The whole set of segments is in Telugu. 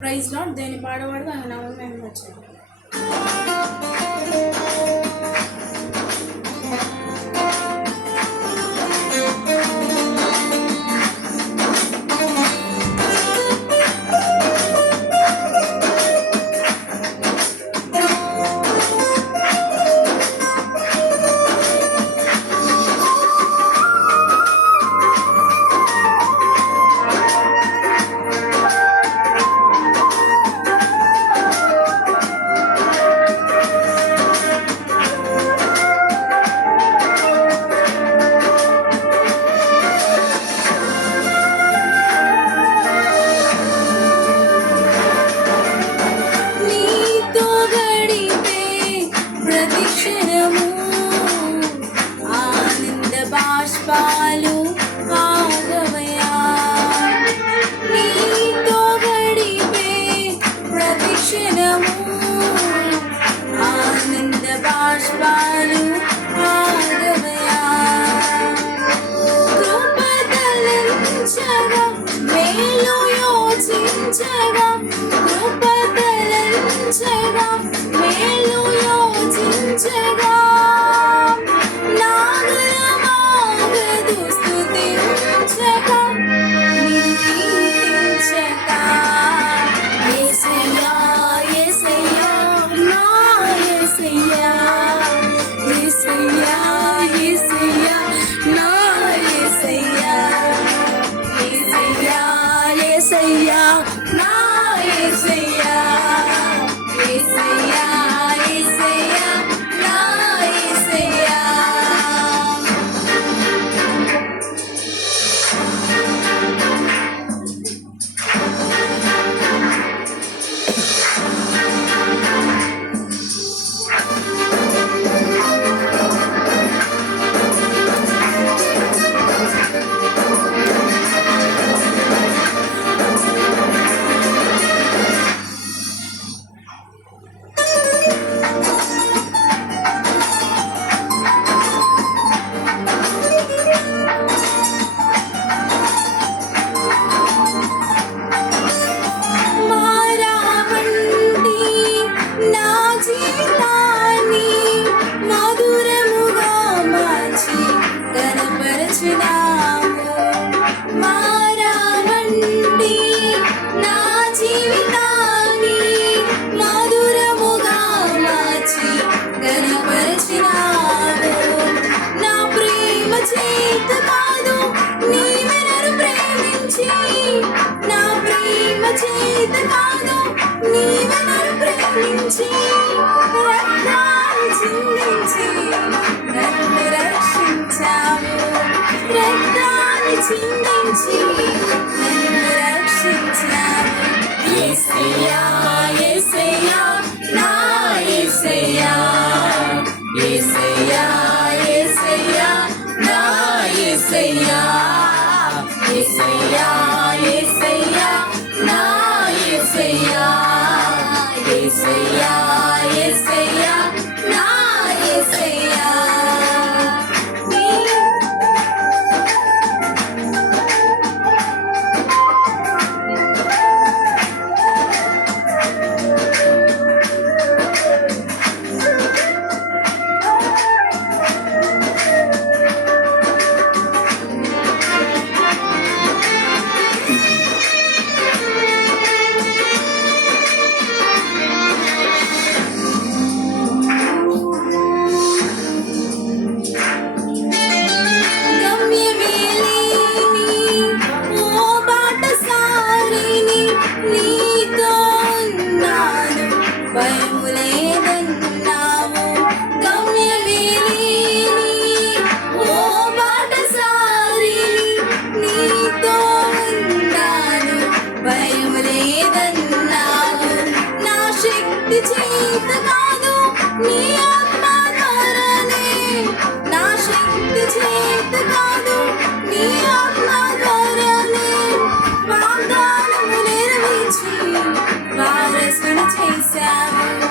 Praise lord. దేని పాడవాడుగా ఆయన నామం మేము వచ్చాము. బాష్పాలు ఆగవయా నీతో గడిపే ప్రతిక్షణము ఆనంద బాష్పాలు ఆగవయా కృపతలంచగా మేలు యోచించగా కృపతలంచగా మేలు యోచించగా రక్తాలు చిందించి నన్ను రక్షించావు రక్తాలు చిందించి నన్ను రక్షించావు యేసయ్యా యేసయ్యా నా యేసయ్యా యేసయ్యా యేసయ్యా నా యేసయ్యా యేసయ్యా యేసయ్యా నా యేసయ్యా యేసయ్యా యేసయ్యా నా యేసయ్యా వాగ్దానము నెరవేర్చి వారసుని చేశావు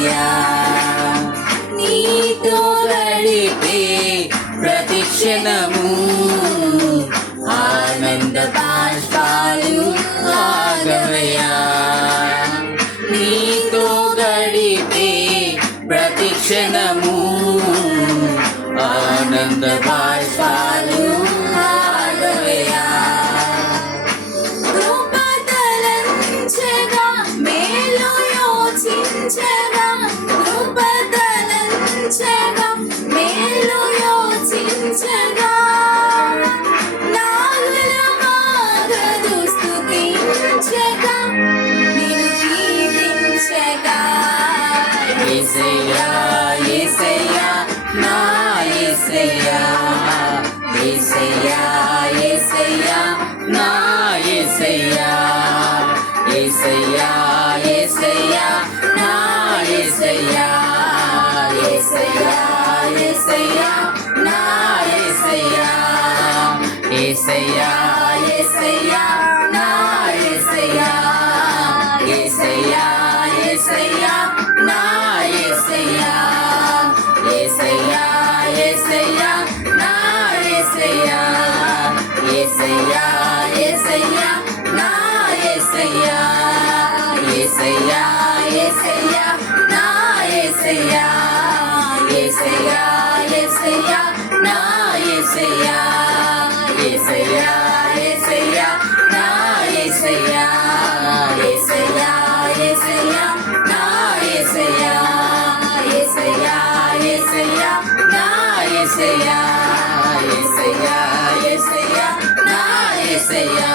యేసయ్యా నీతో గడిపే ప్రతి క్షణము ఆనంద బాష్పాలు ఆగవయ్యా నీతో గడిపే ప్రతి క్షణము ఆనంద బాష్పాలు ఆగవయ్యా కృపతలంచెగా మేలు యోచించెగా కృపతలంచెగా మేలు యోచించెగా నాగులమాగదు స్తుతించెగా నిన్ను కీర్తించెగా యేసయ్యా యేసయ్యా నా యేసయ్యా యేసయ్యా యేసయ్యా నా యేసయ్యా యేసయ్యా యేసయ్యా నా యేసయ్యా యేసయ్యా యేసయ్యా నా యేసయ్యా యేసయ్యా యేసయ్యా నా యేసయ్యా యేసయ్యా యేసయ్యా నా యేసయ్యా యేసయ్యా యేసయ్యా నా యేసయ్యా యేసయ్యా యేసయ్యా నా యేసయ్యా యేసయ్యా యేసయ్యా నా యేసయ్యా యేసయ్యా యేసయ్యా నా యేసయ్యా యేసయ్యా యేసయ్యా నా యేసయ్యా యేసయ్యా యేసయ్యా నా యేసయ్యా యేసయ్యా యేసయ్యా నా యేసయ్యా యేసయ్యా యేసయ్యా నా యేసయ్యా